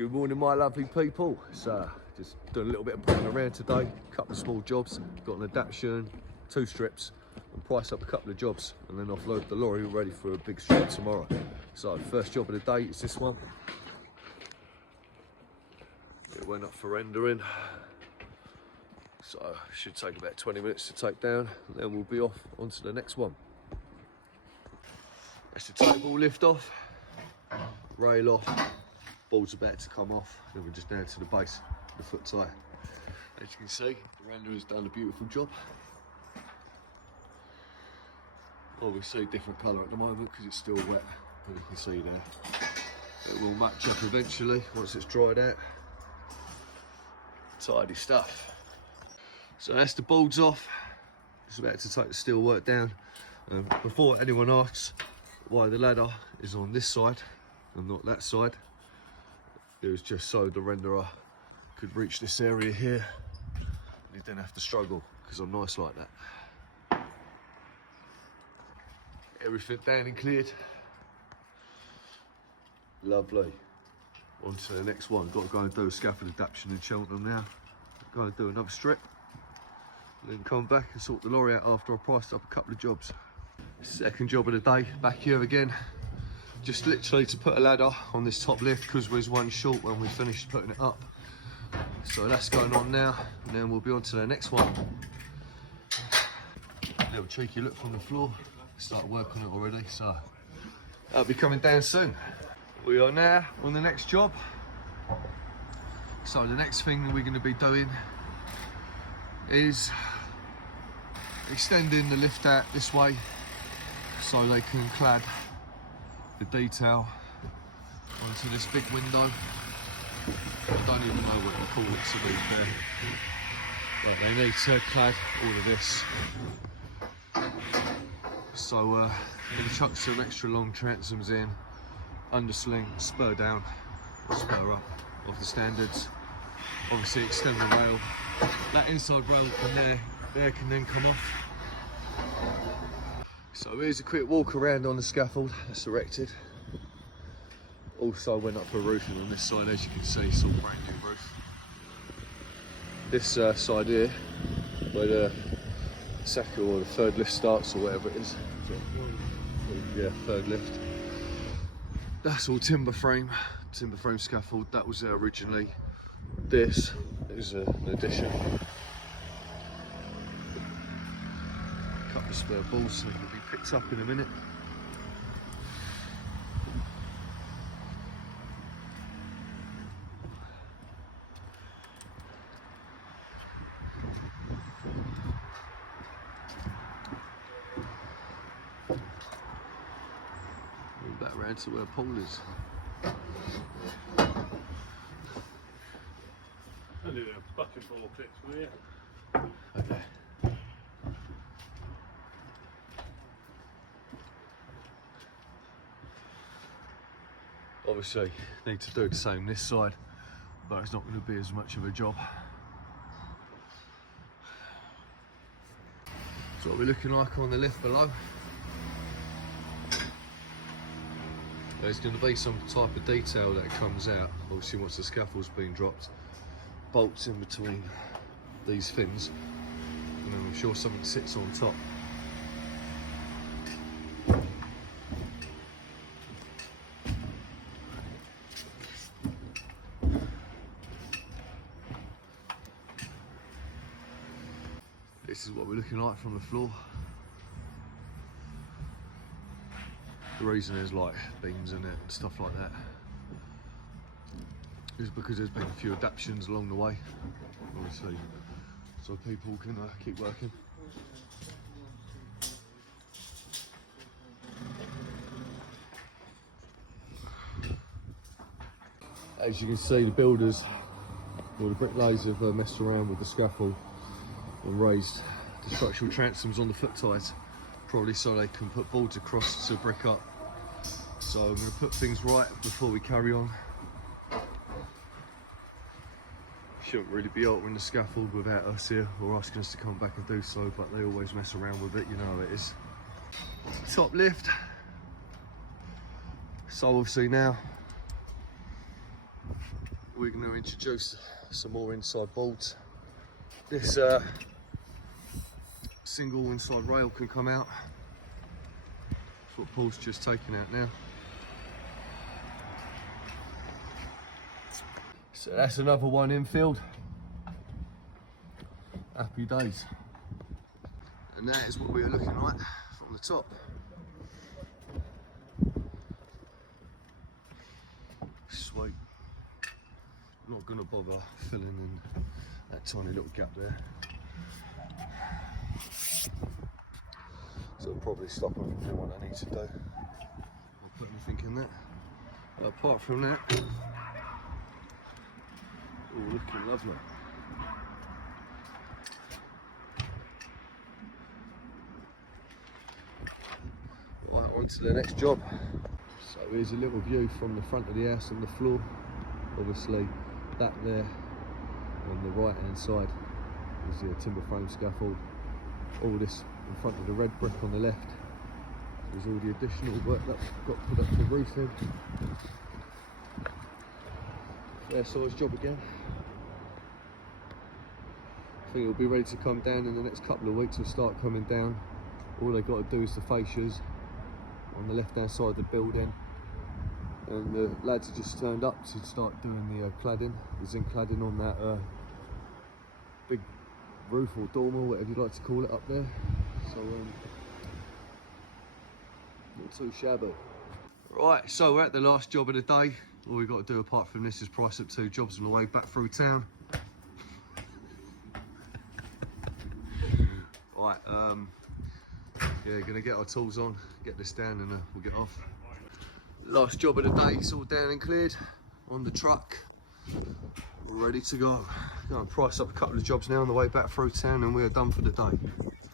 Good morning, my lovely people. So just doing a little bit of putting around today, a couple of small jobs, got an adaptation, 2 strips, and price up a couple of jobs, and then offload the lorry ready for a big strip tomorrow. So first job of the day is this one. It went up for rendering, so it should take about 20 minutes to take down, and then we'll be off onto the next one. That's the table lift off, rail off, board's about to come off, then we're just down to the base, the foot tie. As you can see, the renderer's done a beautiful job. Obviously different colour at the moment because it's still wet, but you can see there. It will match up eventually once it's dried out. Tidy stuff. So that's the boards off. It's about to take the steel work down. Before anyone asks why the ladder is on this side and not that side, it was just so the renderer could reach this area here and he didn't have to struggle, because I'm nice like that. Everything down and cleared. Lovely. On to the next one. Got to go and do a scaffold adaptation in Cheltenham now. Go and do another strip. And then come back and sort the lorry out after I priced up a couple of jobs. Second job of the day, back here again. Just literally to put a ladder on this top lift because we was one short when we finished putting it up. So that's going on now, and then we'll be on to the next one. A little cheeky look from the floor. Started work on it already, so that'll be coming down soon. We are now on the next job. So the next thing that we're going to be doing is extending the lift out this way so they can clad the detail onto this big window. I don't even know what to call it, to be fair, but they need to clad all of this. So I'm going to chuck some extra long transoms in, undersling, spur down, or spur up of the standards. Obviously extend the rail. That inside rail from there can then come off. So here's a quick walk around on the scaffold that's erected. Also went up for roofing on this side, as you can see, it's all brand new roof. This side here, where the second or the third lift starts, or whatever it is. Yeah, third lift. That's all timber frame scaffold. That was there originally. This is an addition. Couple of spare balls, so they can be picked up in a minute. Move back round to where Paul is. I need a bucket ball clips for you. Okay. Obviously, need to do the same this side, but it's not going to be as much of a job. That's what we're looking like on the lift below. There's going to be some type of detail that comes out, obviously once the scaffold's been dropped. Bolts in between these fins, and then I'm sure something sits on top. This is what we're looking like from the floor. The reason there's like beams in it and stuff like that is because there's been a few adaptations along the way, obviously, so people can keep working. As you can see, the builders, or the bricklayers, have messed around with the scaffold and raised the structural transoms on the foot ties, probably so they can put boards across to brick up. So I'm going to put things right before we carry on. Shouldn't really be altering the scaffold without us here or asking us to come back and do so, but they always mess around with it, you know how it is. Top lift. So obviously now we're going to introduce some more inside boards. This single inside rail can come out. That's what Paul's just taken out now. So that's another one infield. Happy days. And that is what we are looking like from the top. Sweet. Not gonna bother filling in that tiny little gap there. So I'll probably stop and do what I need to do. I'll put anything in that. But apart from that, all looking lovely. Right, on to the next job. So here's a little view from the front of the house on the floor. Obviously back there on the right hand side is the timber frame scaffold. All this in front of the red brick on the left is all the additional work that's got put up to roofing. Fair size job again. I think it'll be ready to come down in the next couple of weeks. It'll start coming down. All they've got to do is the fascias on the left hand side of the building, and the lads have just turned up to start doing the cladding, the zinc cladding on that big roof or dormer, whatever you'd like to call it, up there. So not too shabby. Right, so we're at the last job of the day. All we've got to do apart from this is price up 2 jobs on the way back through town. Right, yeah, gonna get our tools on, get this down, and we'll get off. Last job of the day, it's all down and cleared on the truck, all ready to go. Gonna price up a couple of jobs now on the way back through town, and we are done for the day.